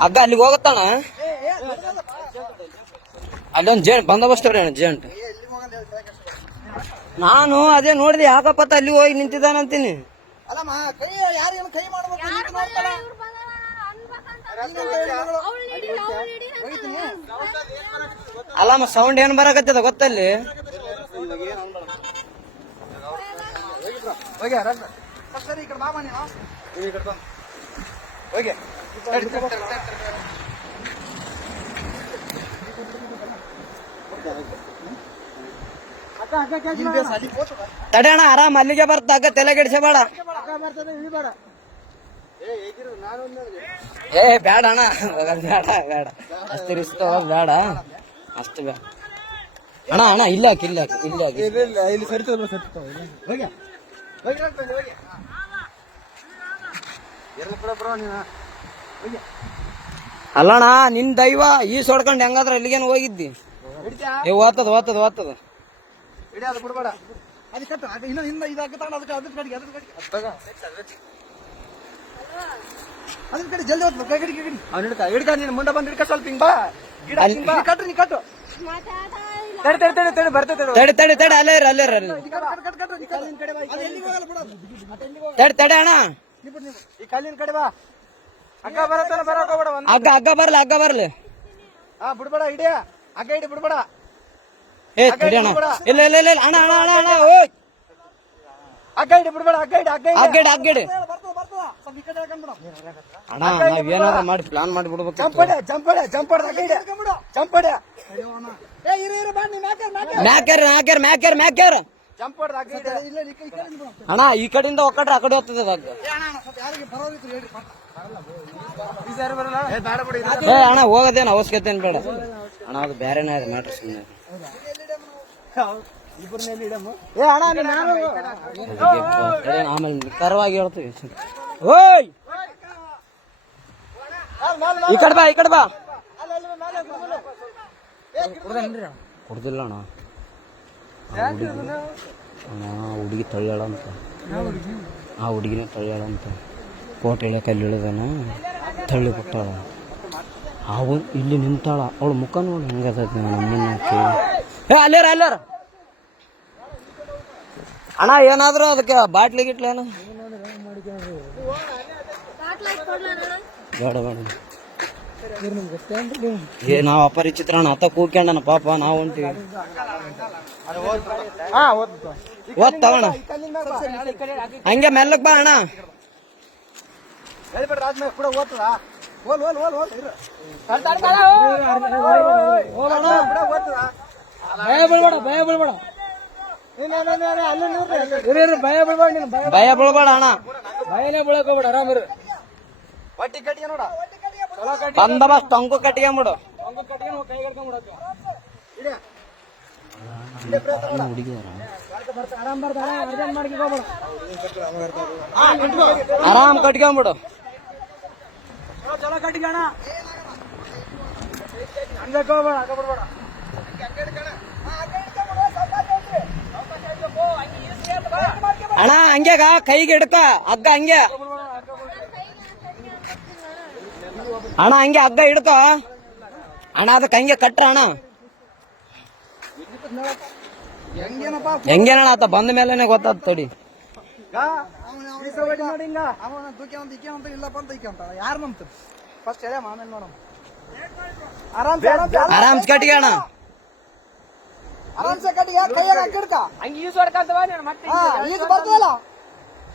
ಹಗ್ಗ ಅಲ್ಲಿಗೆ ಹೋಗುತ್ತಾನ ಅಲ್ಲೊಂದು ಜೇಂಟ್ ಬಂದೋಬಸ್ತ್ ಅವ್ರಿ ಜೇಂಟ್ ನಾನು ಅದೇ ನೋಡಿದೆ ಯಾಕಪ್ಪ ಅಲ್ಲಿ ಹೋಗಿ ನಿಂತಿದ್ದಾನಂತೀನಿ ಅಲ್ಲಮ್ಮ ಸೌಂಡ್ ಏನ್ ಬರಕತ್ತದ ಗೊತ್ತಲ್ಲಿ ಹೋಗ್ಯಾರ. ಸರಿ ಈ ಕಡೆ ಬಾ ನೀನು ಹೋಗ್ತದ. ತಡೆಯಣ ಆರಾಮ್ ಅಲ್ಲಿಗೆ ಬರ್ತ ಅಕ್ಕ ತಲೆ ಕೆಡಿಸಬೇಡ ಏ ಬೇಡ ಅಣ್ಣ ಬೇಡ ಬೇಡ ಅಷ್ಟು ರಿಸ್ಕ್ ಬೇಡ ಅಷ್ಟು ಬೇಡ ಅಣ್ಣ ಅಣ್ಣ ಇಲ್ಲ ಇಲ್ಲ ಇಲ್ಲ ಇಲ್ಲ ಸರಿ ಹೋಗಿ ರನ್ನ ಬಂದು, ಹೋಗಿ ಎರ್ಲಿ ಬಿಡ ಬ್ರೋ ನೀನು ಹೋಗಿ ಅಲ್ಲಣ್ಣ ನಿನ್ ದೈವ ಈ ಸೊಡ್ಕೊಂಡ್ ಹೆಂಗಾದ್ರ ಅಲ್ಲಿಗೇನು ಹೋಗಿದ್ದಿ? ಓತದ ಏ ಓದ್ತದ ಓದ್ತದ ಓದ್ತದ ಹಿಡಿ ಅದು ಬಿಡಬೇಡ. ಅದು ಕಟ್ಟು ಅದು ಇನ್ನೂ ಹಿಂದೆ ತಗೊಂಡು ಅದಕ್ಕೆ ಅದ್ರ ಕಡೆಗೆ ಅದ್ರ ಕಡೆಗೆ. ಅದ್ರ ಕಡೆ ಜಲ್ದಿ ಹೋಗ್ತದೆ ಕೈ ಕಡೆಗೆ ಕಡೆ ಅವ್ನು ಹಿಡ್ಕ ಹಿಡ್ಕ ನೀನು ಮುಂದೆ ಬಂದು ಹಿಡ್ಕ ಸ್ವಲ್ಪ ಹಿಂಗ್ ಬಾ. ಗಿಡ ಅಲ್ಲಿ- ಹಿಂಗ್ ಬಾ. ನೀ ಕಟ್ರು ನೀ ಕಟ್ಟು ತಡಿ ತಡಿ ತಡಿ ತಡಿ ಬರ್ತೈತೆ ತಡಿ. ತಡಿ ತಡಿ ತಡಿ ಅಲ್ಲೇ ಇರು ಅಲ್ಲೇ ಇರು ತಡೆ ಅಣ್ಣ. ಈ ಕಲ್ಲಿನ ಕಡೆ ಬಾ. ಅಕ್ಕ ಬರತ್ತಾನ ಬರಕ್ ಹೋಗ್ಬೇಡ ಒಂದು ಹಗ್ಗ ಹಗ್ಗ ಬರ್ಲಿ ಹಗ್ಗ ಬರ್ಲಿ. ಆ ಬಿಡ್ಬೇಡ ಹಿಡಿಯ. ಅಕ್ಕ ಹಿಡಿ ಬಿಡ್ಬೇಡ. ಏ ಅಣ್ಣ ಇಲ್ಲ ಇಲ್ಲ ಇಲ್ಲ ಇಲ್ಲ, ಅಣ್ಣ ಅಣ್ಣ ಅಣ್ಣ ಅಣ್ಣ ಓಯ್. ಅಕ್ಕ ಹಿಡಿ ಬಿಡ್ಬೇಡ ಅಕ್ಕ ಹಿಡಿ ಅಕ್ಕ ಹಿಡಿ ಹಾಕೊಂಡ್ಬಿಡು ಅಣ್ಣ ನಾವ್ ಏನಾರ ಮಾಡಿ ಪ್ಲಾನ್ ಮಾಡಿ ಬಿಡ್ಬೇಕು ಚಂಪಡೆ ಚಂಪಡೆ ಚಂಪಡೆ ಅಕ್ಕ ಹಿಡಿ ಚಂಪಡೆ ಏ ಇರು ಇರು ಬಾ ನೀನ್ ಹಾಕ ಹಾಕ ಮ್ಯಾಕ್ಯಾರ ಮ್ಯಾಕ್ಯಾರ ಮ್ಯಾಕ್ಯಾರ ಅಣ್ಣ ಈ ಕಡೆಯಿಂದ ಒಕ್ಕಟ್ರೆ ಆ ಕಡೆ ಹೋಗ್ತದೆ ಏ ಅಣ್ಣ ಅಣ್ಣ, ಸ್ವಲ್ಪ ಯಾರಿಗೆ ಬರೋದಿತ್ತು ಹೇಳಿ ಈ ಸಾರಿ ಬರಲ್ಲ ಏ ಬೇಡ ಏ ಅಣ್ಣ ಹೋಗೋದೇನು ಅವಶ್ಯಕತೆ ಏನ್ ಬೇಡ. ಅಣ್ಣ ಅದು ಬೇರೆನೇ ಇದೆ ಮ್ಯಾಟ್ರ್ ಸುಮ್ಮನೆ ಇಬ್ಬರನ್ನೆಲ್ಲಿ ಇಡಮ್ಮ ಏ ಅಣ್ಣ ನೀನ್ ಯಾರು ಆಮೇಲೆ ಕರವಾಗಿ ಹೇಳ್ತೀವಿ. ಓಯ್! ಈ ಕಡೆ ಬಾ ಈ ಕಡೆ ಬಾ. ಕುಡ್ದಿಲ್ಲ ಅಣ್ಣ. ಆ ಹುಡುಗಿ ಅಣ್ಣ ಆ ಹುಡುಗಿನ ಅಂತ. ಕೋಟ್ ಇಳಿಯಕ್ಕೆ ಅಲ್ಲಿ ಇಳಿದಾನ ತಳ್ಳಿ ಬಿಟ್ಟಾಳ ಅವು ಇಲ್ಲಿ ನಿಂತಾಳ. ಅವಳ ಮುಖ ನೋಡಿ ಹೆಂಗದ ನಮ್ಮನ್ನಕ್ಕೆ ಏ ಅಲ್ಲೇರ ಅಲ್ಲೇರ? ಅಣ್ಣ ಏನಾದ್ರೂ ಅದಕ್ಕೆ ಬಾಟ್ಲಿ ಗಿಟ್ಲೇನು ಬೇಡ ಬೇಡ. ಏ ನಾವು ಅಪರಿಚಿತ್ರ ಅಣ್ಣ ಅತ್ತ ಕೂಕ್ಯಂಡನ ಪಾಪ ನಾವು ಹೊಂಟಿವಿ. ಓದ್. ತಗೋಣ. ಹಂಗೆ ಮೆಲ್ಲಕ್ ಬಾ ಅಣ್ಣ. ಹೇಳ್ಬಿಡ್ರಿ ಕೂಡ ಓದ್ತದ? ಓಲ್ ಓಲ್ ಓಲ್ ಓಲ್. ಇರು. ಭಯ ಬೀಳ್ಬೇಡ ಭಯ ಬೀಳ್ಬೇಡ. ಭಯ ಬೀಳ್ಬೇಡ ಭಯ ಭಯ ಬೀಳ್ಬೇಡ ಅಣ್ಣ. ಭಯನೇ ಬೀಳಕೋಬೇಡ ಹೋಗ್ಬೇಡ ಆರಾಮಿರು ಒಟ್ಟಿ ಕಟ್ಟಿಗೆ ನೋಡ. ಬಂದಬಸ್ತ್ ಟೊಂಕು ಕಟ್ಕೊಂಬಿಡು ಆರಾಮ್ ಕಟ್ಕೊಂಬಿಡು ಚಲೋ ಅಣ್ಣ ಹಂಗ್ಯಾಗ ಕೈಗೆ ಹಿಡ್ಕ ಹಗ್ಗ ಹಂಗೆ. ಅಣ್ಣ ಹಂಗೆ ಹಗ್ಗ ಹಿಡ್ಕ. ಅಣ್ಣ ಅದಕ್ಕೆ ಹಂಗೆ ಕಟ್ರ ಅಣ್ಣ. ಹೆಂಗೇನಪ್ಪ? ಹೆಂಗೇನಣ್ಣ ಆತ? ಬಂದ ಮೇಲೆನೆ ಗೊತ್ತಾದ ತಡಿ. ನೋಡಿ ಹಿಂಗ ಅವನ ದೂಕೆ ಅಂತ ಈಕೆ ಅಂತ ಇಲ್ಲಪ್ಪ ಅಂತ ಈಕೆ ಅಂತ ಯಾರು ನಂಬ್ತ ಫಸ್ಟ್ ಹೇಳ ಆಮೇಲೆ ನೋಡಮ್ಮ ಆರಾಮ್ ಕಟ್ಗೆ ಅಣ್ಣ. ಆರಾಮ್ಸೆ ಕಟ್ಟಿಗೆ ಕೈಯಾಗ ಹಾಕಿಡ್ಕ ಹಂಗ ಈಸ್ ಹೊಡ್ಕಂತವ ನೀನು ಮತ್ತೆ ಈಸ್ ಬರ್ತದಲ್ಲ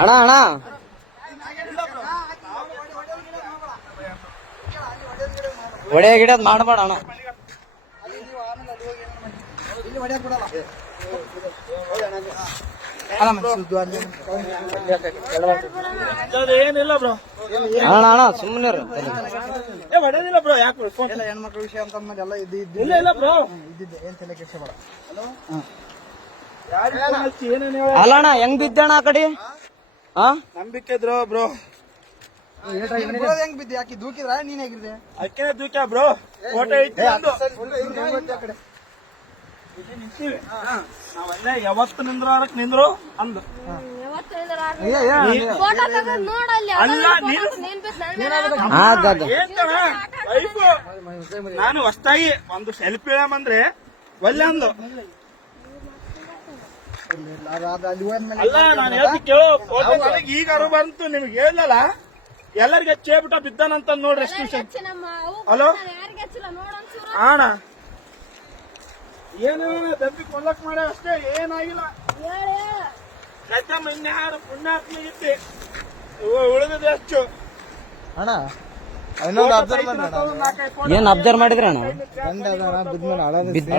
ಅಣ್ಣ ಅಣ್ಣ. ಒಡೆ ಗಿಡ ಅಣ್ಣ. ಮಾಡಿ. ಅಲ್ಲಿ ಏನಿಲ್ಲ ಬ್ರೋ. ಅಣ್ಣ ಅಣ್ಣ ಸುಮ್ಮನೆ ಏ ಹೊಡೆದಿಲ್ಲ ಬ್ರೋ ಯಾಕೆ ಎಲ್ಲ ಹೆಣ್ಮಕ್ಳ ವಿಷಯ ಅಂತ ಎಲ್ಲ ಇದು ಇದ್ದು ಇಲ್ಲ ಇಲ್ಲ ಬ್ರೋ. ಇದ್ದಿದ್ದೆ. ಏನ್ ತಲೆ ಕೆಡ್ಸ್ಕೊಬೇಡ. ಹಲೋ? ಫೋನ್ ಹಚ್ಚಿ ಏನೇನು ಹೇಳ ಅಲ್ಲ ಹೆಂಗ್ ಬಿದ್ದಣ್ಣ ಆ ಕಡೆ? ಹಾ ನಂಬಿಕೆ ಇದ್ರು ಬ್ರೋ? ಹೆಂಗ್ ಬಿದ್ದಿ? ಆಕಿ ದೂಕಿದ್ರ? ನೀನ್ ಹೇಗಿದ್ದೆ? ಅಕ್ಕಿನ ದೂಕ್ಯ ಬ್ರೋ? ಫೋಟೋ ಇಟ್ಟು ಬಂದು. ಇಲ್ಲಿ ನಿಂತೀವಿ. ನಾವಲ್ಲೇ ಯಾವತ್ತು ನಿಂದ್ರು ಅದಕ್ಕೆ ನಿಂದ್ರು? ಅಂದು. ಅಲ್ಲ ನೀನು ಹೊಸ್ತಾಗಿ ಒಂದು ಸೆಲ್ಫಿ ಅಂದ್ರೆ ಒಳ್ಳೆ ಅದು. ಅಲ್ಲಿ ನಾನು ನನಗೆ ಈಗ ಅರು ಬಂತು ನಿಮ್ಗೆ ಹೇಳಲ್ಲ ಎಲ್ಲರಿಗೆ ಹಚ್ಚೇಬಿಟ್ಟ ಬಿದ್ದಾನಂತ ನೋಡ್ರಿ ಎಷ್ಟು ಹಲೋ? ಆಣ. ಏನು ದಬ್ಬಿ ಕೊಲ್ಲಕ್ ಮಾಡ ಅಷ್ಟೇ ಏನಾಗಿಲ್ಲ. ಪುಣ್ಯಾತ್ಮ ಉಳಿದಿದೆ ಅಣ್ಣ ಏನ್ ಅಬ್ಸರ್ವ್ ಮಾಡಿದ್ರೆ ಅಣ್ಣ? ಬಿದ್ದ